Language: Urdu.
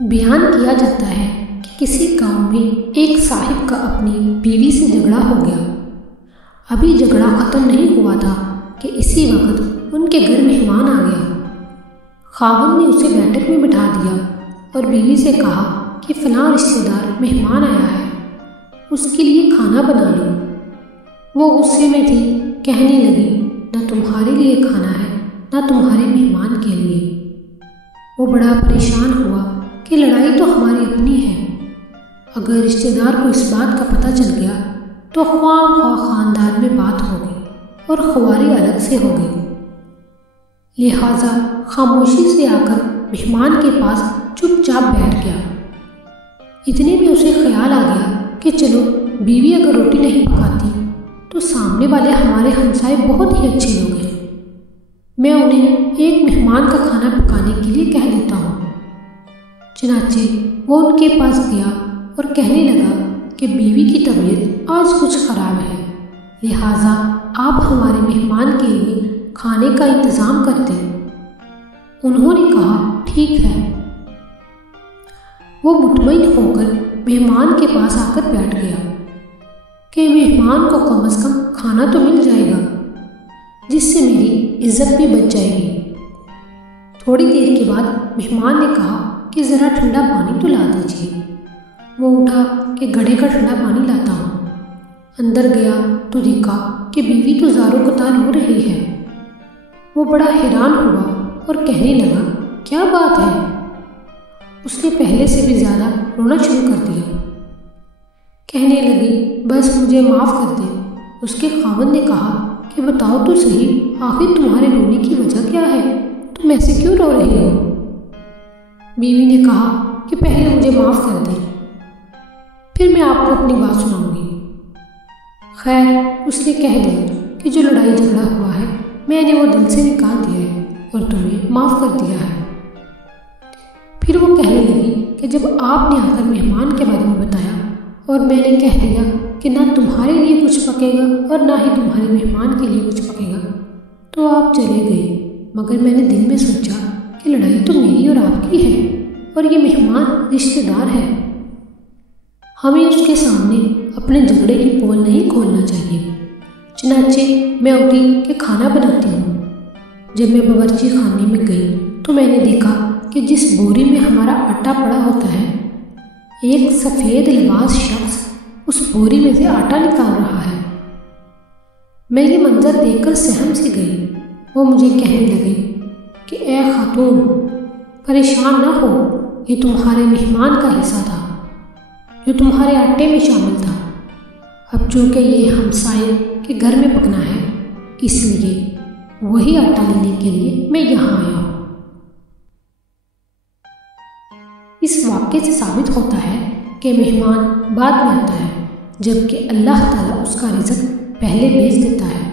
بیان کیا جاتا ہے کہ کسی گاؤں میں ایک صاحب کا اپنی بیوی سے جھگڑا ہو گیا۔ ابھی جھگڑا ختم نہیں ہوا تھا کہ اسی وقت ان کے گھر مہمان آ گیا۔ خاوند نے اسے بیٹھک میں بٹھا دیا اور بیوی سے کہا کہ فلاں رشتہ دار مہمان آیا ہے، اس کے لیے کھانا بنا لو۔ وہ غصے میں تھی، کہنے لگی نہ تمہارے لیے کھانا ہے نہ تمہارے مہمان کے لیے۔ وہ بڑا پریشان ہوا کہ لڑائی تو ہماری اپنی ہے، اگر رشتہ دار کو اس بات کا پتہ چل گیا تو خواہ خاندان میں بات ہوگی اور خواری الگ سے ہوگی۔ لہٰذا خاموشی سے آ کر مہمان کے پاس چپ چاپ بیٹھ گیا۔ اتنے میں اسے خیال آ گیا کہ چلو بیوی اگر روٹی نہیں پکاتی تو سامنے والے ہمارے ہمسائے بہت ہی اچھے لوگ ہیں، میں انہیں ایک مہمان کا کھانا پکانے کے لیے کہہ دیتا ہوں۔ چنانچہ وہ ان کے پاس گیا اور کہنے لگا کہ بیوی کی طبیعت آج کچھ خراب ہے، لہٰذا آپ ہمارے مہمان کے لیے کھانے کا انتظام کر دیں۔ انہوں نے کہا ٹھیک ہے۔ وہ مطمئن ہو کر مہمان کے پاس آ کر بیٹھ گیا کہ مہمان کو کم از کم کھانا تو مل جائے گا جس سے میری عزت بھی بچ جائے گی۔ تھوڑی دیر کے بعد مہمان نے کہا کہ ذرا ٹھنڈا پانی تو لا دیجیے۔ وہ اٹھا کہ گھڑے کا ٹھنڈا پانی لاتا ہوں۔ اندر گیا تو دیکھا کہ بیوی تو زاروں قطار ہو رہی ہے۔ وہ بڑا حیران ہوا اور کہنے لگا کیا بات ہے؟ اس نے پہلے سے بھی زیادہ رونا شروع کر دیا۔ کہنے لگی بس مجھے معاف کر دے۔ اس کے خاوند نے کہا کہ بتاؤ تو صحیح، آخر تمہارے رونے کی وجہ کیا ہے؟ تم ایسے کیوں رو رہی ہو؟ بیوی نے کہا کہ پہلے مجھے معاف کر دے، پھر میں آپ کو اپنی بات سناؤں گی۔ خیر، اس نے کہہ دیا کہ جو لڑائی جھگڑا ہوا ہے میں نے وہ دل سے نکال دیا ہے اور تمہیں معاف کر دیا ہے۔ پھر وہ کہنے لگی کہ جب آپ نے آ کر مہمان کے بارے میں بتایا اور میں نے کہہ دیا کہ نہ تمہارے لیے کچھ پکے گا اور نہ ہی تمہارے مہمان کے لیے کچھ پکے گا تو آپ چلے گئے، مگر میں نے دل میں سوچا کہ لڑائی تو میری اور آپ کی ہے اور یہ مہمان رشتہ دار ہے، ہمیں اس کے سامنے اپنے جھگڑے کی پول نہیں کھولنا چاہیے۔ چنانچہ میں اٹھی کہ کھانا بناتی ہوں۔ جب میں باورچی خانے میں گئی تو میں نے دیکھا کہ جس بوری میں ہمارا آٹا پڑا ہوتا ہے ایک سفید لباس شخص اس بوری میں سے آٹا نکال رہا ہے۔ میں یہ منظر دیکھ کر سہم سی گئی۔ وہ مجھے کہنے لگے کہ اے خاتون، پریشان نہ ہو، یہ تمہارے مہمان کا حصہ تھا جو تمہارے آٹے میں شامل تھا۔ اب چونکہ یہ ہمسائے کے گھر میں پکنا ہے اس لیے وہی آٹا لینے کے لیے میں یہاں آیا ہوں۔ اس واقعے سے ثابت ہوتا ہے کہ مہمان بعد میں آتا ہے جبکہ اللہ تعالیٰ اس کا رزق پہلے بھیج دیتا ہے۔